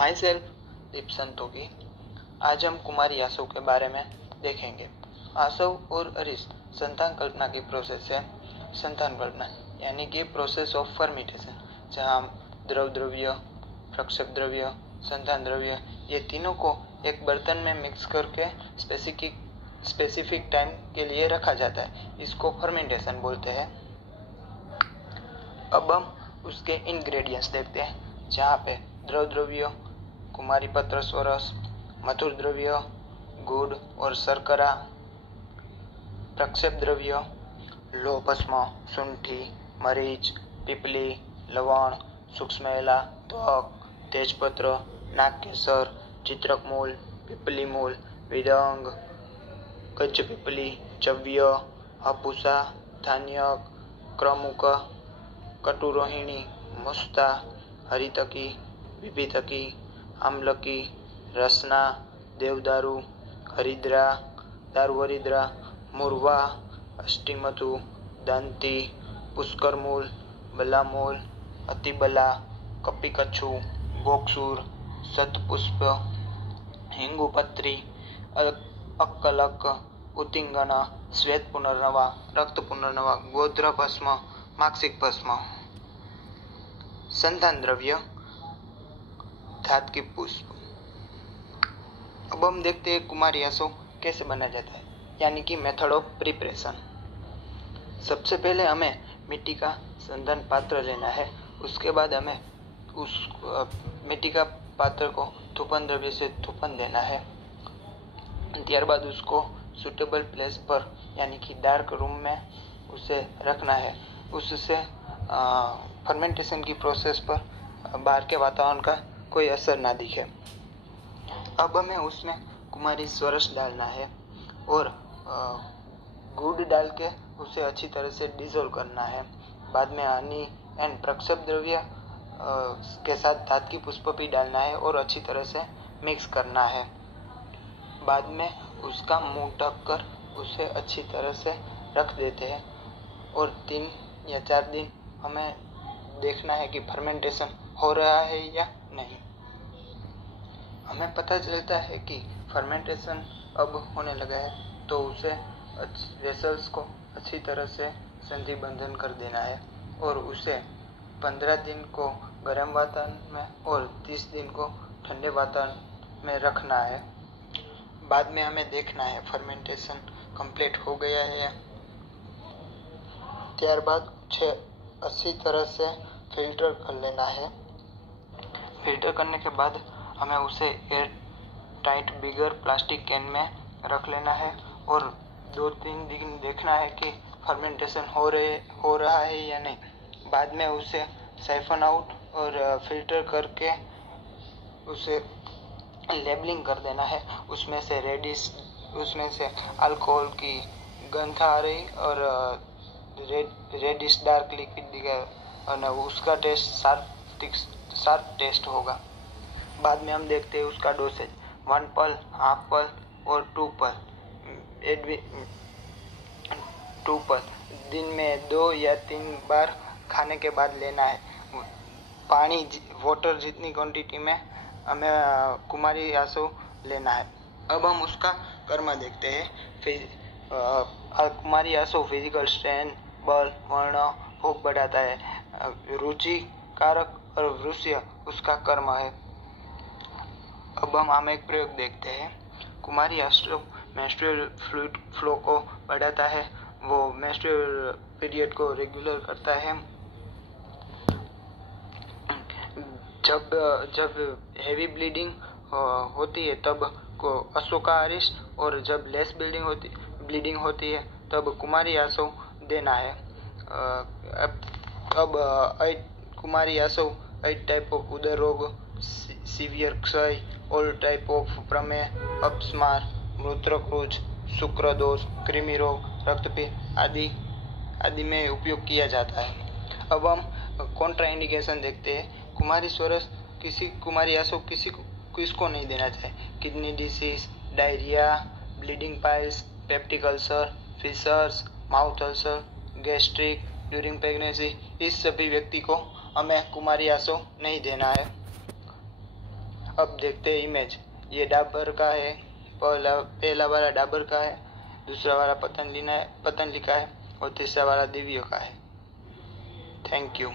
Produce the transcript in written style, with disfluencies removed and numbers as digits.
My self दीपसन तोगी। आज हम कुमारी आसव के बारे में देखेंगे। आसव और अरिस संतान कल्पना की प्रोसेस है। संतान कल्पना यानी कि प्रोसेस ऑफ फर्मेंटेशन, जहाँ द्रव द्रव्य, प्रक्षेप द्रव्य, संतान द्रव्य ये तीनों को एक बर्तन में मिक्स करके स्पेसिफिक टाइम के लिए रखा जाता है। इसको फर्मेंटेशन बोलते हैं। अब हम उसके इंग्रेडिएंट्स देखते हैं, जहाँ पे द्रव द्रव्य कुमारी पत्र स्वरस, मधुर द्रव्य गुड़ और शर्करा, प्रक्षेप द्रव्य लोहभस्म, शुंठी, मरीच, पिपली, लवण, सूक्ष्म एला, त्वक, तेजपत्र, नागकेसर, चित्रक मूल, पिपली मूल, विदंग, गज पिपली, चव्य, हापुसा, धान्यक, क्रमुक, कटुरोहिणी, मुस्ता, हरितकी, विभितकी, आम्लकी, रसना, देवदारू, हरिद्रा, दारुहरिद्रा, मुरवा, अष्टिमधु, दंती, पुष्करमूल, बलामूल, अतिबला, कपिकच्छू, गोक्षूर, शतपुष्प, हिंगुपत्री, अक्कलक, उतिंगन, श्वेत पुनर्नवा, रक्त पुनर्नवा, गोत्र भस्म, माक्षिक भस्म। संतान द्रव्य धात की पुष्प। अब हम देखते हैं कुमारी आसव कैसे बना जाता है, यानी कि मेथड ऑफ प्रिपरेशन। सबसे पहले हमें मिट्टी का संधान पात्र लेना है। उसके बाद हमें उस मिट्टी का पात्र को थूपन द्रव्य से थूपन देना है। त्यारबाद उसको सुटेबल प्लेस पर यानी कि डार्क रूम में उसे रखना है। उससे फर्मेंटेशन की प्रोसेस पर बाहर के वातावरण का कोई असर ना दिखे। अब हमें उसमें कुमारी स्वरस डालना है और गुड़ डाल के उसे अच्छी तरह से डिसॉल्व करना है। बाद में हनी एंड प्रक्षेप द्रव्य के साथ धात की पुष्प भी डालना है और अच्छी तरह से मिक्स करना है। बाद में उसका मुंह ढक कर उसे अच्छी तरह से रख देते हैं और 3 या 4 दिन हमें देखना है कि फर्मेंटेशन हो रहा है या नहीं। हमें पता चलता है कि फर्मेंटेशन अब होने लगा है तो उसे वेसल्स को अच्छी तरह से संधि बंधन कर देना है और उसे 15 दिन को गर्म वातावरण में और 30 दिन को ठंडे वातावरण में रखना है। बाद में हमें देखना है फर्मेंटेशन कंप्लीट हो गया है। त्यारबाद उसे अच्छी तरह से फिल्टर कर लेना है। फिल्टर करने के बाद हमें उसे air tight bigger plastic can में रख लेना है और 2-3 दिन देखना है कि फर्मेंटेशन हो रहा है या नहीं। बाद में उसे साइफन आउट और फिल्टर करके उसे लेबलिंग कर देना है। उसमें से अल्कोहल की गंध आ रही और रेडिश डार्क लिक्विड दिखेगा और उसका टेस्ट शार्प टेस्ट होगा। बाद में हम देखते हैं उसका डोसेज 1 पल, हाफ पल और 2 पल। 2 पल दिन में 2 या 3 बार खाने के बाद लेना है। पानी वाटर जितनी क्वांटिटी में हमें कुमारी आसव लेना है। अब हम उसका कर्म देखते हैं। कुमारी आसव फिजिकल स्ट्रेंथ, बल, वर्ण, भूख बढ़ाता है। रुचि कारक और वृष्य उसका कर्म है। अब हम एक प्रयोग देखते हैं। कुमारी आसव मेंस्ट्रुअल फ्लूइड फ्लो को बढ़ाता है। वो मेंस्ट्रुअल पीरियड को रेगुलर करता है। जब हेवी ब्लीडिंग होती है तब को अशोका अरिस और जब लेस ब्लीडिंग होती है तब कुमारी आसव देना है। अब कुमारी आसव 8 टाइप ऑफ उदर रोग, सीवियर क्षय, ऑल टाइप ऑफ प्रमेह, अपस्मार, मूत्रकृज, शुक्र दोष, कृमि रोग, रक्तपित्त आदि में उपयोग किया जाता है। अब हम कॉन्ट्रा इंडिकेशन देखते हैं। कुमारी आसव किसको नहीं देना चाहिए। Kidney disease, diarrhoea, bleeding piles, peptic ulcer, fissures, mouth ulcer, gastric during pregnancy, इस सभी व्यक्ति को हमें कुमारी आसव नहीं देना है। अब देखते हैं इमेज। ये डाबर का है, पहला वाला डाबर का है, दूसरा वाला पतंजलि का है और तीसरा वाला दिव्य का है। Thank you.